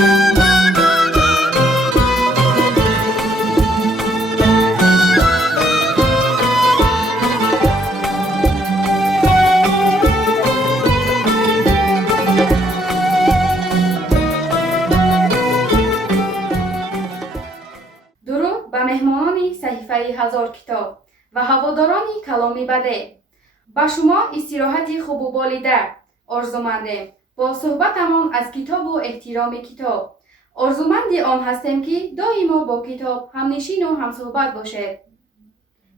درود به مهمانان صحیفه هزار کتاب و هواداران کلامی بده. با شما استراحتی خوب و بالیده آرزومندیم. با صحبتمان از کتاب و احترام کتاب آرزومند آن هستیم که دائما با کتاب همنشین و همصحبت باشد.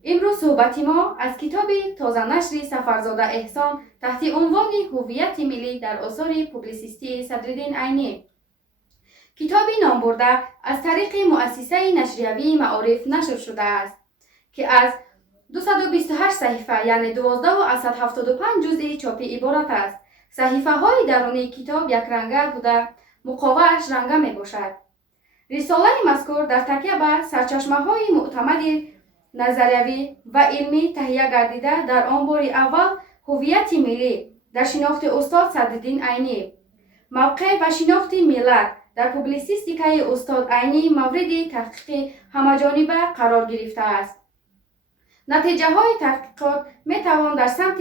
امروز صحبت ما از کتاب تازه نشر سفرزاده احسان تحت عنوان هویت ملی در آثار پوبلیسیستی صدرالدین عینی. کتابی نام برده از طریق مؤسسه نشریوی معارف نشر شده است که از 228 صحیفه یعنی 12 و 175 جزء چاپی عبارت است. صحیفه های درونی کتاب یک رنگه بوده، مقابلش رنگه می باشد. رساله مذکور در تکیه به سرچشمه های معتمد نظریوی و علمی تهیه گردیده در آن بار اول هویت ملی در شناخت استاد صدرالدین عینی، موقع و شناخت ملت در پوبلیسیستیکای استاد عینی مورد تحقیق همه‌جانبه قرار گرفته است. نتیجه های تحقیقات می توان در سمت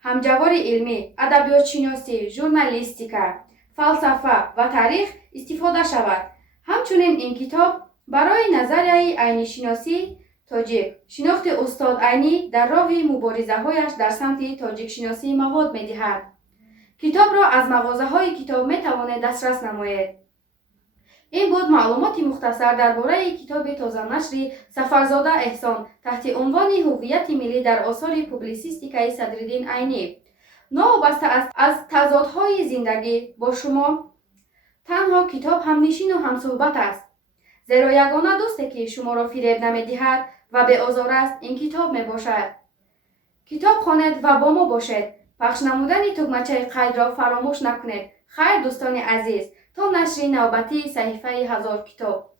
همجوار علمی، ادبیات شناسی، ژورنالیستیکا، فلسفه و تاریخ استفاده شود. همچنین این کتاب برای نظریه عینی شناسی تاجیک، شناخت استاد عینی در راه مبارزه هایش در سمت تاجیک شناسی مواد می دهد. کتاب را از مغازه های کتاب می توانید دسترس نمایید. این بود معلومات مختصر درباره کتاب تازه نشر سفرزاده احسان تحت عنوان هویت ملی در آثار پوبلیسیستیکای صدرالدین عینی. نوابسته از تضادهای زندگی با شما تنها کتاب همنشین و همصحبت است، زیرا یگانه دوستی که شما را فریب نمی‌دهد و به آزار است این کتاب می باشد. کتاب خوانید و با ما باشید. پخش نمودن تکمچه قید را فراموش نکنید. خیر دوستان عزیز، تا نشر نوبتی صحیفه هزار کتاب.